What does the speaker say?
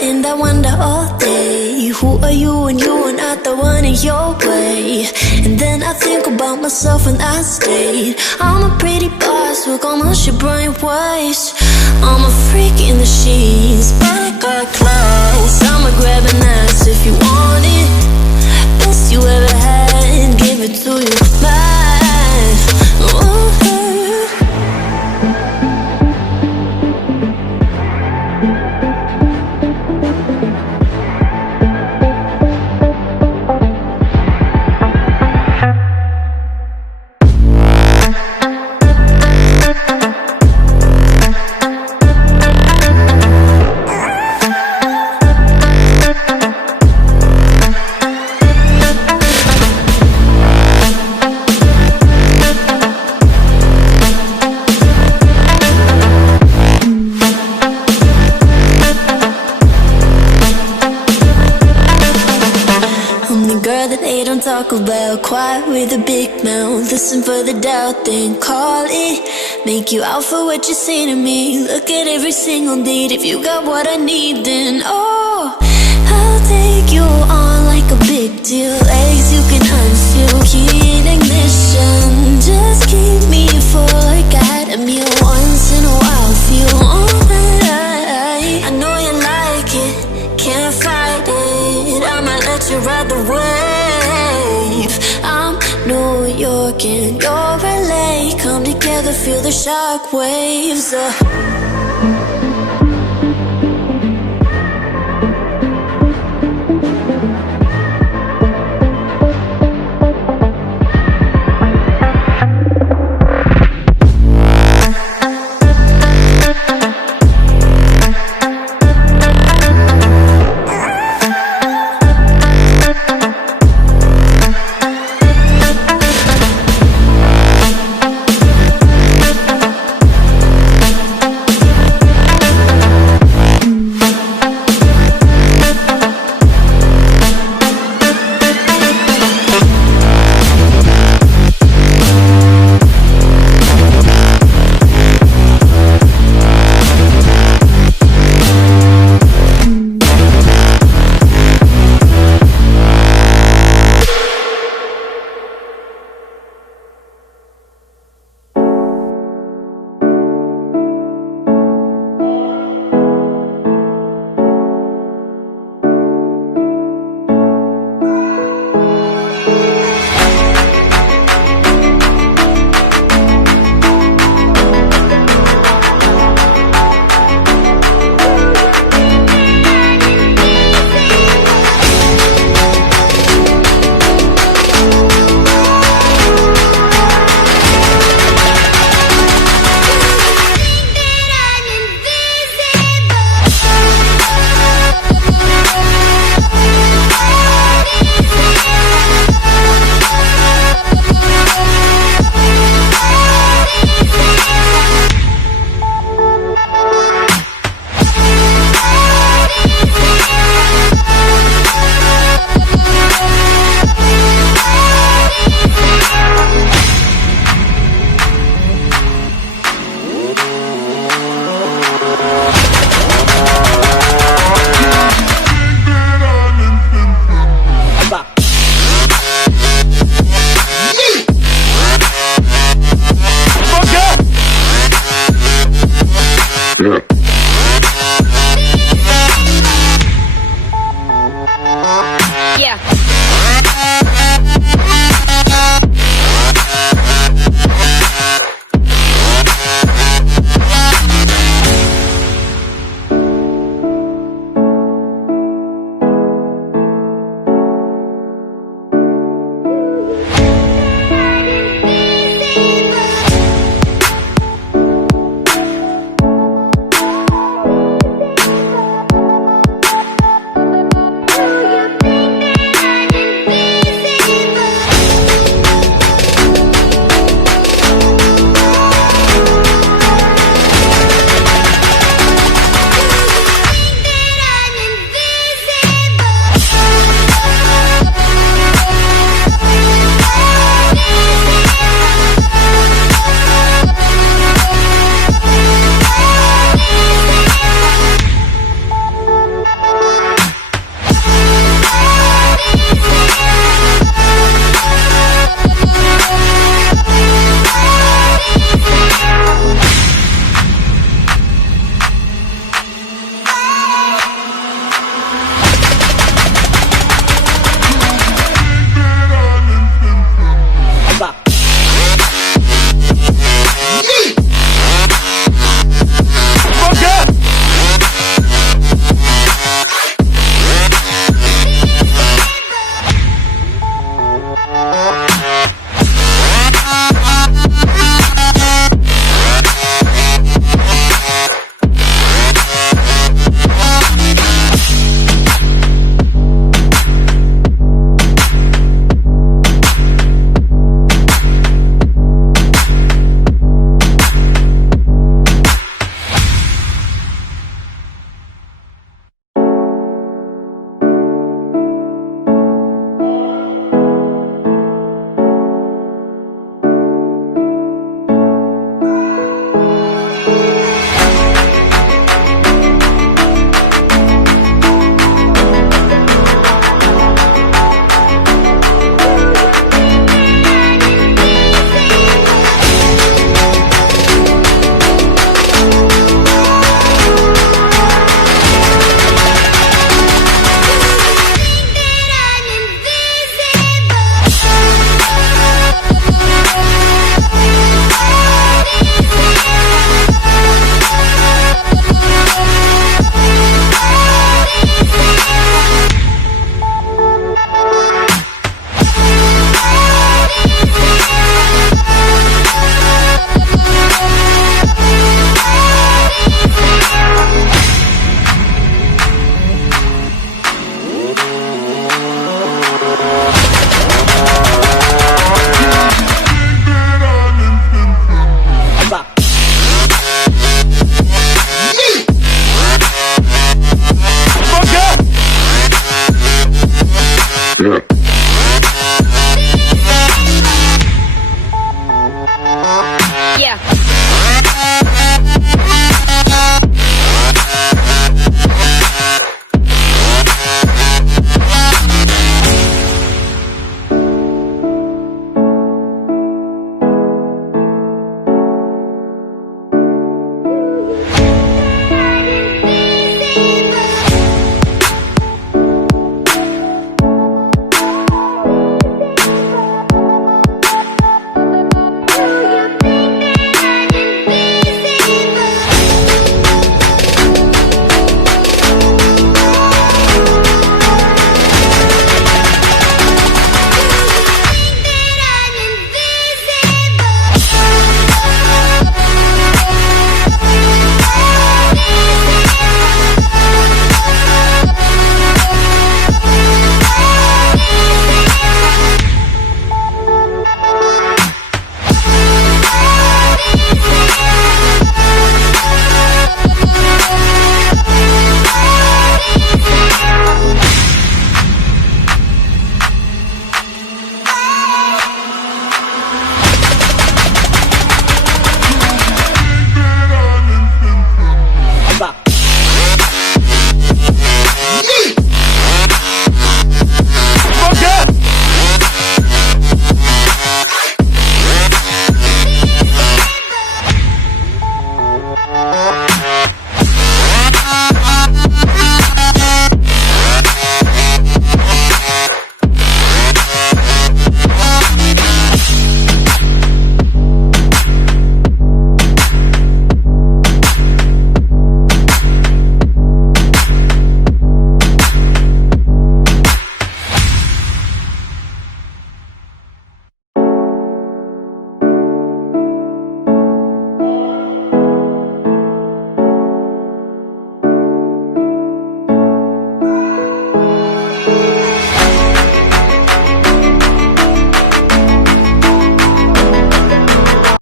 and I wonder all day, who are you when you are not the one in your way? And then I think about myself and I stayed. I'm a pretty boss with almost your brain waves. I'm a freak in the sheets, but I got class. I'ma grab an ass if you want it. Best you ever had, give it to you bad. Ooh. Talk about quiet with a big mouth. Listen for the doubt, then call it. Make you out for what you say to me. Look at every single date. If you got what I need, then oh, I'll take you on like a big deal. Legs you can unfeel, key in ignition. Just keep me full like I had a meal once in a while. Feel all that I know you like it, can't fight it. I'ma let you ride the wave. I'm New York and you're LA. Come together, feel the shock waves.